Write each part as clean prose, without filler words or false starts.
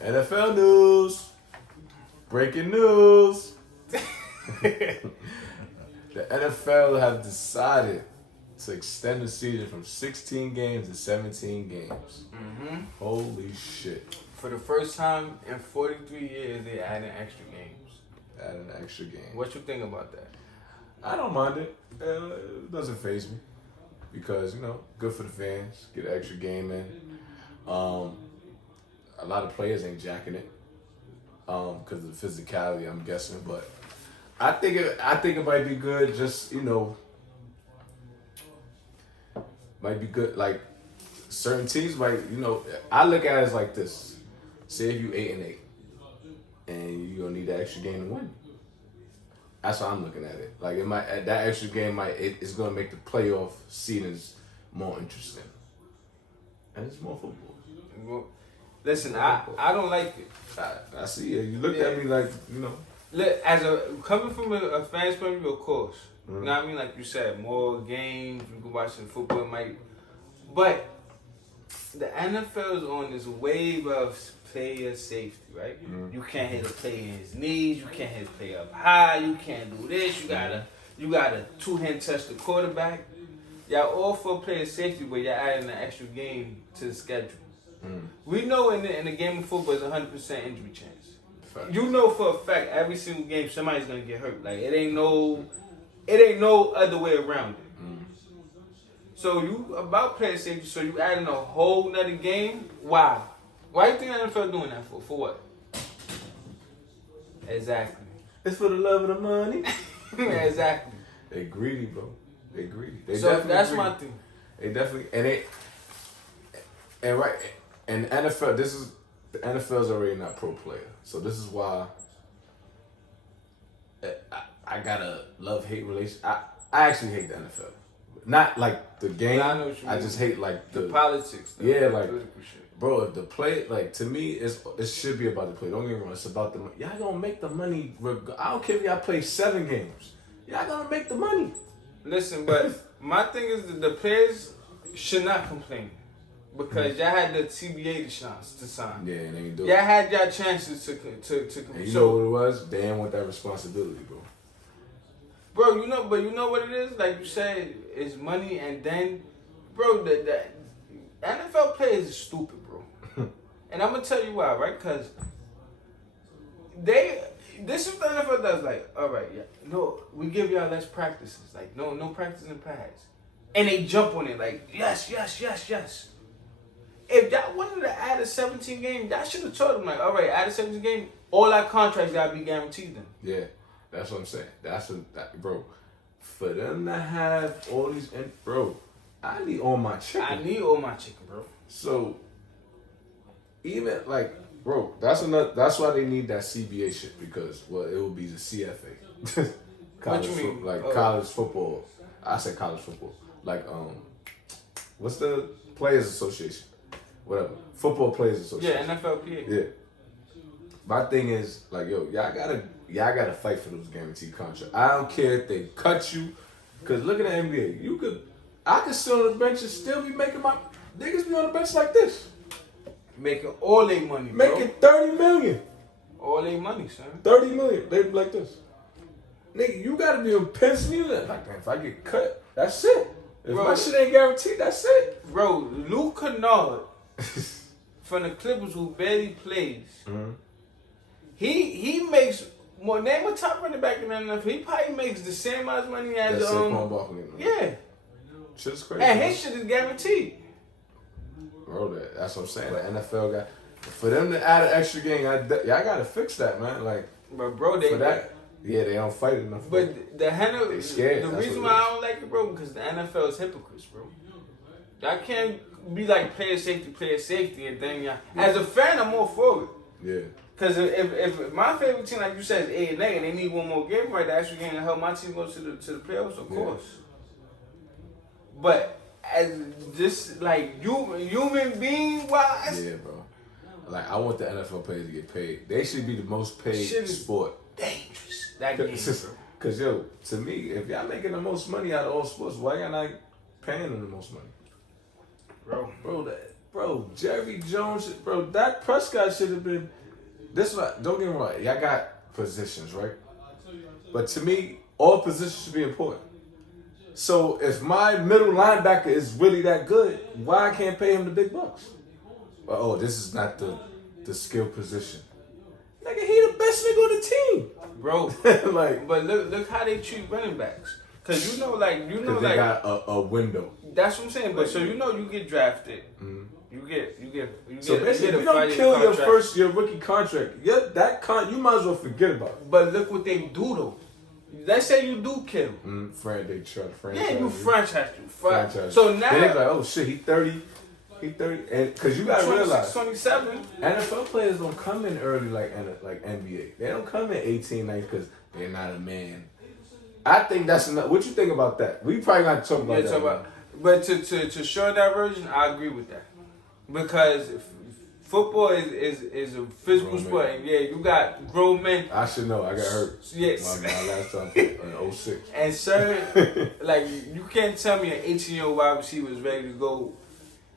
NFL news. Breaking news. The NFL have decided to extend the season from 16 games to 17 games. Mm-hmm. Holy shit. For the first time in 43 years, they added extra games. Add an extra game. What you think about that? I don't mind it. It doesn't faze me. Because, good for the fans. Get an extra game in. A lot of players ain't jacking it. Because of the physicality, I'm guessing. But I think it might be good. Just might be good. Like certain teams might, I look at it as like this. Say if you 8-8, and you gonna need that extra game to win. That's how I'm looking at it. Like that extra game it's gonna make the playoff seedings more interesting, and it's more football. Well, listen, I don't like it. I see it. You looked at me like, Look, coming from a fan's point of view, of course. You know what I mean? Like you said, more games, you can watch some football, but the NFL is on this wave of player safety, right? You can't hit a player in his knees, you can't hit a player up high, you can't do this, you gotta two-hand touch the quarterback. Y'all all for player safety, but y'all adding an extra game to the schedule. We know in the game of football is 100% injury chance. Fact. You know for a fact every single game somebody's gonna get hurt. Like it ain't no other way around it. So you about player safety, so you adding a whole nother game? Why? Why you think the NFL doing that for? For what? Exactly. It's for the love of the money. Exactly. They greedy, bro. They greedy. They so definitely that's greedy. my thing. They definitely and the NFL. The NFL's already not pro player, so this is why I got a love-hate relation. I actually hate the NFL. Not like the game. I know what you mean. just hate like the politics. Yeah, like political shit. Bro, if the play, like to me, it should be about the play. Don't get me wrong, it's about the money. Y'all gonna make the money. I don't care if y'all play 7 games. Y'all gonna make the money. Listen, but my thing is that the players should not complain. Because y'all had the TBA to sign. Yeah, and they ain't do it. Y'all had y'all chances to and you know what it was? They didn't want that responsibility, bro. Bro, but you know what it is? Like you said, it's money, and then, bro, the NFL players is stupid, bro. And I'm gonna tell you why, right? Because this is what the NFL does. Like, all right, no, we give y'all less practices. Like, no practice in pads, and they jump on it like, yes. If y'all wanted to add a 17 game, y'all should have told them like, all right, add a 17 game, all our contracts gotta be guaranteed then. Yeah, that's what I'm saying. Bro, for them to have all these, bro, I need all my chicken. Bro. So, even like, bro, that's why they need that CBA shit because, well, it will be the CFA. What you mean? College football. I said college football. Like, what's the Players Association? Whatever. Football Players Association. Yeah, NFLPA. Yeah. My thing is, like, yo, y'all gotta fight for those guaranteed contracts. I don't care if they cut you, cause look at the NBA. I could sit on the bench and still be making my niggas be on the bench like this. Making all their money, bro. Making $30 million. All their money, son. $30 million. They be like this. Nigga, you gotta be on pencil. Like, man, if I get cut, that's it. If my shit ain't guaranteed, that's it. Bro, Luke Kennard from the Clippers who barely plays. Mm-hmm. He makes more. Name a top running back in the NFL. He probably makes the same amount of money as Saquon Barkley. Yeah. Shit's crazy. And his shit is guaranteed. Bro, that's what I'm saying. The NFL got for them to add an extra game. Y'all gotta fix that, man. Like, but bro, they they don't fight enough. But they scared. The reason why I don't like it, bro, because the NFL is hypocrites, bro. Y'all can't be like player safety, and then as a fan, I'm all for it. Yeah. Because if my favorite team, like you said, is 8-8, and they need one more game, right? The extra game to help my team go to the playoffs, of course. But as just like human being wise, yeah, bro. Like I want the NFL players to get paid. They should be the most paid sport. Dangerous. That game, bro. Cause yo, to me, if y'all making the most money out of all sports, why y'all not paying them the most money? Bro, bro, Jerry Jones, bro, Dak Prescott should have been. This one, don't get me wrong. Y'all got positions, right? But to me, all positions should be important. So if my middle linebacker is really that good, why I can't pay him the big bucks? Well, oh, this is not the skill position. Nigga, he the best nigga on the team, bro. like, but look how they treat running backs. Cause you know, they got a window. That's what I'm saying. But so you get drafted. Mm-hmm. You get. So basically, if you don't kill your rookie contract, you might as well forget about it. But look what they do though. Let's say you do kill. They try to franchise. Yeah, you franchise. So now then they like, oh shit, he 30, and because you gotta realize 27. NFL players don't come in early like NBA. They don't come in 18, 19 because they're not a man. I think that's enough. What you think about that? We probably got to talk about that. But to show that version, I agree with that because football is a physical sport, and yeah, you got grown men. I should know. I got hurt. Yes. My last time in 06. And sir, like you can't tell me an 18-year-old wide receiver is ready to go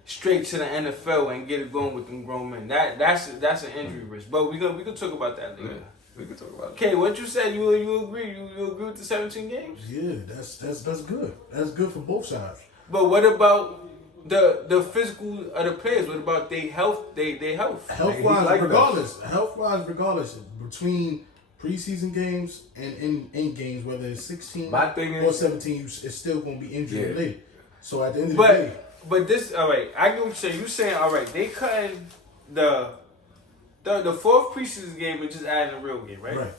straight to the NFL and get it going with them grown men. That's an injury risk. But we can talk about that later. Yeah. We can talk about it. Okay, what you said, you agree? You agree with the 17 games? Yeah, that's good. That's good for both sides. But what about the physical of the players? What about their health? Their health. Health-wise, regardless, between preseason games and in games, whether it's 16 or 17, it's still going to be injury related. So at the end of the day, but this, all right, I get what you're saying. You're saying, all right, they cutting the fourth preseason game and just adding a real game, right? Right.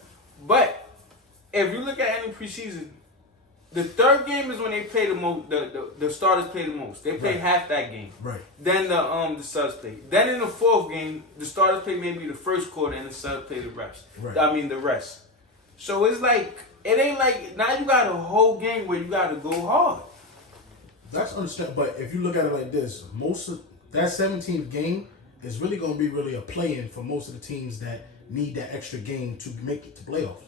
But if you look at any preseason, the third game is when they play the most. The starters play the most. They play half that game. Right. Then the subs play. Then in the fourth game, the starters play maybe the first quarter and the subs play the rest. Right. I mean the rest. So it's like it ain't like now you got a whole game where you got to go hard. That's understandable. But if you look at it like this, most of that 17th game is really going to be really a play-in for most of the teams that need that extra game to make it to playoffs.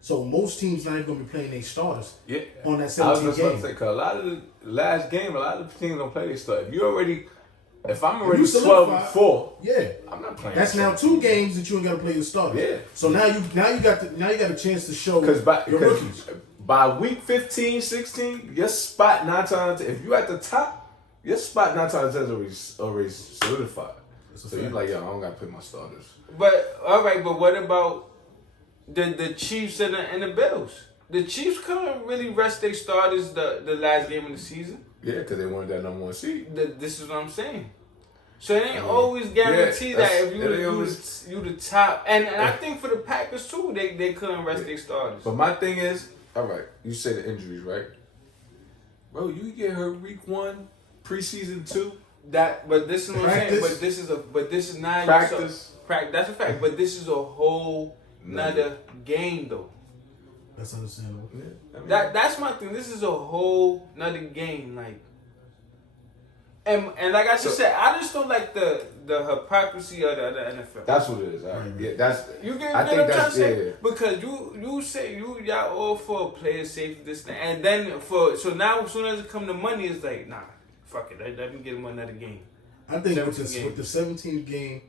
So most teams not even going to be playing their starters on that 17th game. I was just about to say, because a lot of the last game, a lot of the teams don't play their starters. If I'm already 12-4, I'm not playing. That's now 2 games that you ain't got to play your starters. Yeah. So now you got a chance to show your rookies. By week 15, 16, your spot 9 times, if you at the top, your spot 9 times is already solidified. So you're like, yo, I don't got to play my starters. But, all right, but what about the Chiefs and the Bills? The Chiefs couldn't really rest their starters the last game of the season. Yeah, because they wanted that number 1 seed. This is what I'm saying. So it ain't always guaranteed that if you the top. And I think for the Packers, too, they couldn't rest their starters. But my thing is, all right, you say the injuries, right? Bro, you get hurt week 1, preseason 2. But this is what I'm saying. But this is not practice. That's a fact. But this is a whole nother game, though. That's understandable. Yeah, I mean, that's my thing. This is a whole nother game, like. And like I just said, I just don't like the hypocrisy of the NFL. That's what it is. Yeah, that's. You get what I'm trying to say? Because you say y'all all for player safety, this thing, and then so now as soon as it come to money, it's like nah, fuck it, let me get him another game. I think with the 17th game,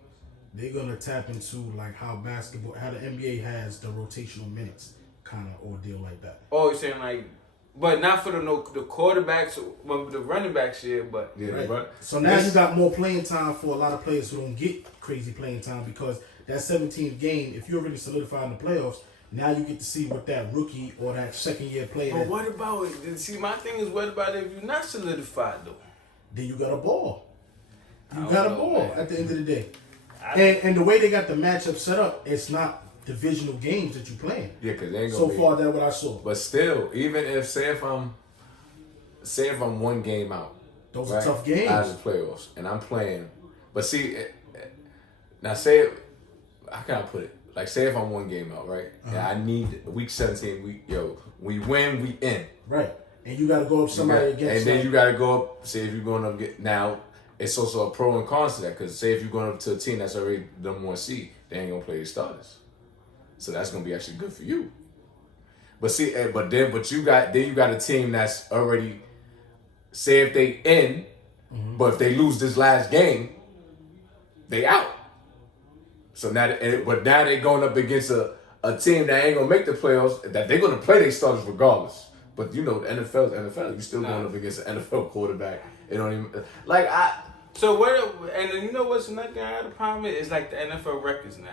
they're gonna tap into like how the NBA has the rotational minutes kind of ordeal like that. Oh, you're saying like. But not for the quarterbacks, the running backs, but right. So now you got more playing time for a lot of players who don't get crazy playing time because that 17th game, if you're already solidified in the playoffs, now you get to see what that rookie or that second-year player. But what about it? See, my thing is, what about if you're not solidified though? Then you got a ball. You got a ball at the end of the day. And the way they got the matchup set up, it's not divisional games that you playing. Yeah, because they ain't gonna so far that's what I saw. But still, even if say if I'm 1 game out, those are tough games out of the playoffs, and I'm playing. But see, now say how can I put it? Like say if I'm 1 game out, right? And I need week 17. We win, we in. Right, and you got to go up somebody against. And then you got to go up. Say if you're going up now. It's also a pro and cons to that because say if you're going up to a team that's already the number 1 seed, they ain't gonna play your starters. So that's gonna be actually good for you. But see, but you got a team that's already say if they in, but if they lose this last game, they out. So now, but now they going up against a team that ain't gonna make the playoffs. That they're gonna play their starters regardless. But you know, the NFL's NFL. You still going up against an NFL quarterback. It don't even like I. So what? And you know what's another thing I had a problem with? It's like the NFL records now.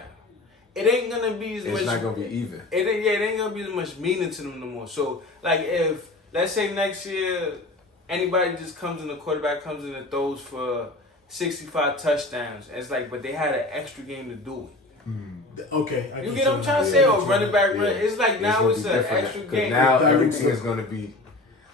It ain't gonna be as much. It's not gonna be even. It ain't gonna be as much meaning to them no more. So like if let's say next year anybody just comes in, the quarterback comes in and throws for 65 touchdowns. And it's like, but they had an extra game to do it. Okay, You get what I'm trying to say? Or running back run. It's like now it's an extra game. Now everything is gonna be.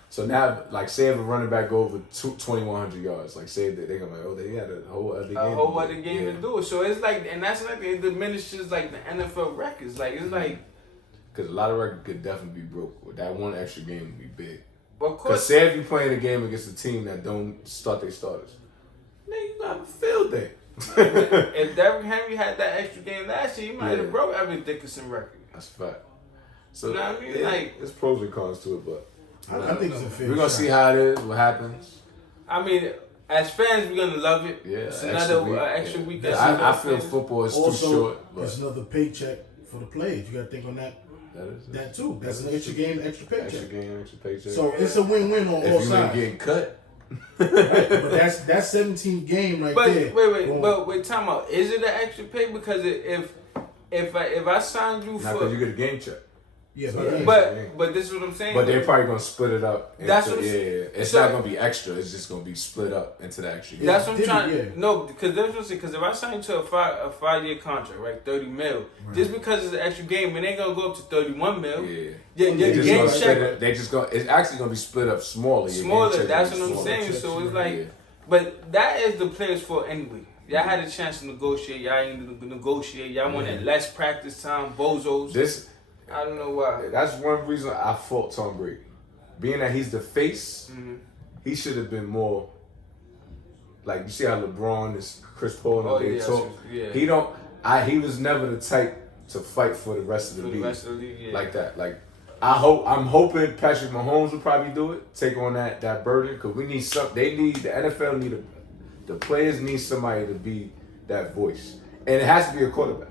So now, like, say if a running back go over 2,100 yards, like, say that they're gonna be like, oh, they had a whole other game. A whole other game to do it. So it's like, and that's like it diminishes like the NFL records. Like it's like, because a lot of records could definitely be broke. With that one extra game would be big. but of Because course, say if you're playing a game against a team that don't start their starters, then you gonna have a field day. if Derrick Henry had that extra game last year, he might have broke Evan Dickerson record. That's a fact. So You know what I mean? yeah, Like- there's pros and cons to it, but I think it's a fair we're gonna shot. see how it is, what happens. I mean, as fans, we're gonna love it. Yeah, it's extra another week. extra Yeah. week. Yeah, that's I another feel thing. football is Also, too short, it's but another paycheck for the players. You got to think on that. That too. That's an extra game, extra paycheck. extra game, extra paycheck. So it's a win-win on all if you ain't sides. getting cut, Right? But that's 17 game right But there. wait, Boom. but wait, time out. Is it an extra pay? Because if I signed you not for, because you get a game check. Yeah, So but that's- but this is what I'm saying. But they're probably gonna split it up. That's into, what I'm- yeah. It's so- not gonna be extra. It's just gonna be split up into the extra. game. That's what I'm Did it, trying. yeah. No, because that's what I'm saying. Because if I sign you to a 5-year contract, right, 30 mil, just because it's an extra game, it ain't gonna go up to 31 mil. Yeah. Yeah, They your just game gonna split check it. They just gonna. It's actually gonna be split up smaller. Your game smaller. check That's gonna what be I'm smaller. saying. So it's like, Yeah. but that is the players for anyway. Y'all had a chance to negotiate. Y'all ain't negotiate. Y'all wanted less practice time. Bozos. This. I don't know why. That's one reason I fought Tom Brady. Being that he's the face, he should have been more. Like you see how LeBron is Chris Paul and Oh, they yeah, talk. yeah. He don't. He was never the type to fight for the rest of the For the league. rest of the league, yeah. Like that. Like I'm hoping Patrick Mahomes will probably do it. Take on that burden because we need some. They need the NFL need the players need somebody to be that voice, and it has to be a quarterback.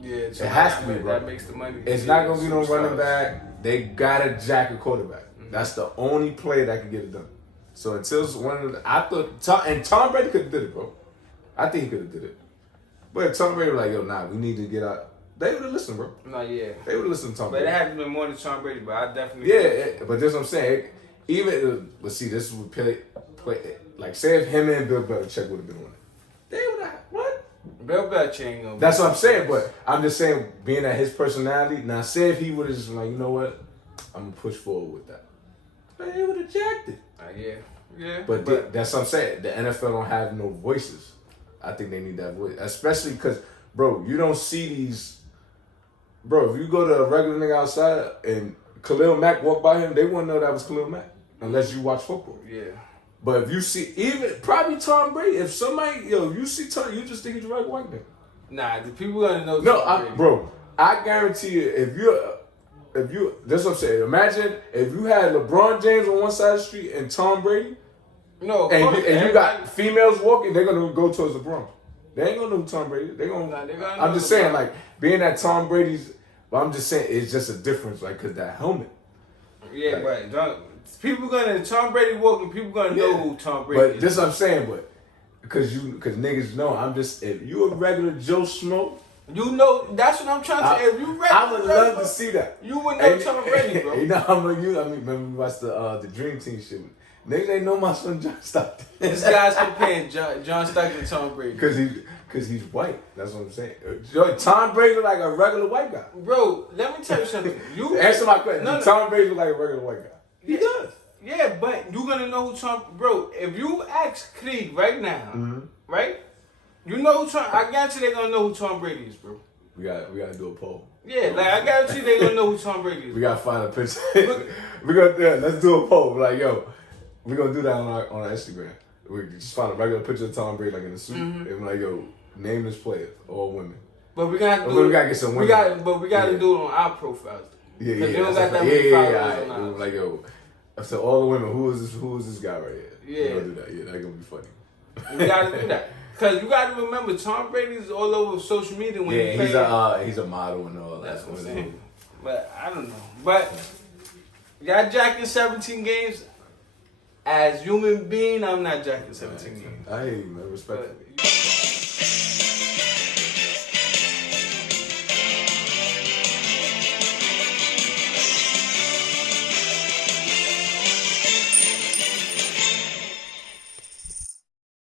Yeah, It has to be, bro. That makes the money. It's not gonna be no running back. They gotta jack a quarterback. That's the only player that can get it done. So until one of the, I thought Tom Brady could have did it, bro. I think he could have did it. But Tom Brady was like, yo, nah, we need to get out. They would have listened, bro. No, yeah. They would have listened to Tom But Brady. it had to be more than Tom Brady. But I definitely. But that's what I'm saying. Even let's see, this would play like say if him and Bill Belichick would have been on it, they would have what? Bill Belichick ain't gonna. That's what I'm saying. But I'm just saying, being that his personality. Now, say if he would have just been like, you know what, I'm gonna push forward with that. They would have jacked it. Yeah. But that's what I'm saying. The NFL don't have no voices. I think they need that voice, especially because, bro, you don't see these. Bro, if you go to a regular nigga outside and Khalil Mack walk by him, they wouldn't know that was Khalil Mack unless you watch football. Yeah. But if you see, even probably Tom Brady, if somebody, you see Tom, you just think he's a regular white man. Nah, the people gonna know. No, Tom Brady. bro, I guarantee you, if you, that's what I'm saying. Imagine if you had LeBron James on one side of the street and Tom Brady, No, and you got everybody- females walking, they're gonna go towards LeBron. They ain't gonna know Tom Brady. They gonna. Nah, they gonna I'm know just saying, LeBron. like being that Tom Brady's. But I'm just saying, it's just a difference, like, cause that helmet. Yeah, Like- right. People gonna Tom Brady walking. People gonna know who Tom Brady But is. this what I'm saying, but cause niggas know, I'm just if you a regular Joe Schmo, You know, that's what I'm trying to say. If you ready, I would love to see that. You would know Tom Brady, bro. You know how much remember we watched the Dream Team shit. Niggas ain't know my son John Stockton. This guy's comparing John Stockton to Tom Brady. Cause he's white. That's what I'm saying. Tom Brady look like a regular white guy. Bro, let me tell you something. You Answer my question. No, no. Tom Brady look like a regular white guy. He Yeah. does. Yeah, but you gonna know who Tom. Bro, if you ask Krieg right now, right? You know who Tom. I guarantee they gonna know who Tom Brady is, bro. We gotta do a poll. Yeah, like I guarantee they gonna know who Tom Brady is. We gotta find a picture. Let's do a poll. Like, yo, we gonna do that on our Instagram. We just find a regular picture of Tom Brady like in a suit, and we're like, yo, name this player, all women. But we gotta But do. we gotta get some women. We gotta Yeah. do it on our profiles. Yeah, 'Cause they don't that's got that like- many followers alright. on ours. Like, yo, so all the women, who is this guy right here? Yeah. We gonna do that. Yeah, that's gonna be funny. We gotta do that. Because you got to remember, Tom Brady's all over social media when Yeah, he he's a model and all that. That's what I'm saying. But I don't know. But y'all jacking 17 games. As human being, I'm not jacking 17 games. I hear you, man. Respect. But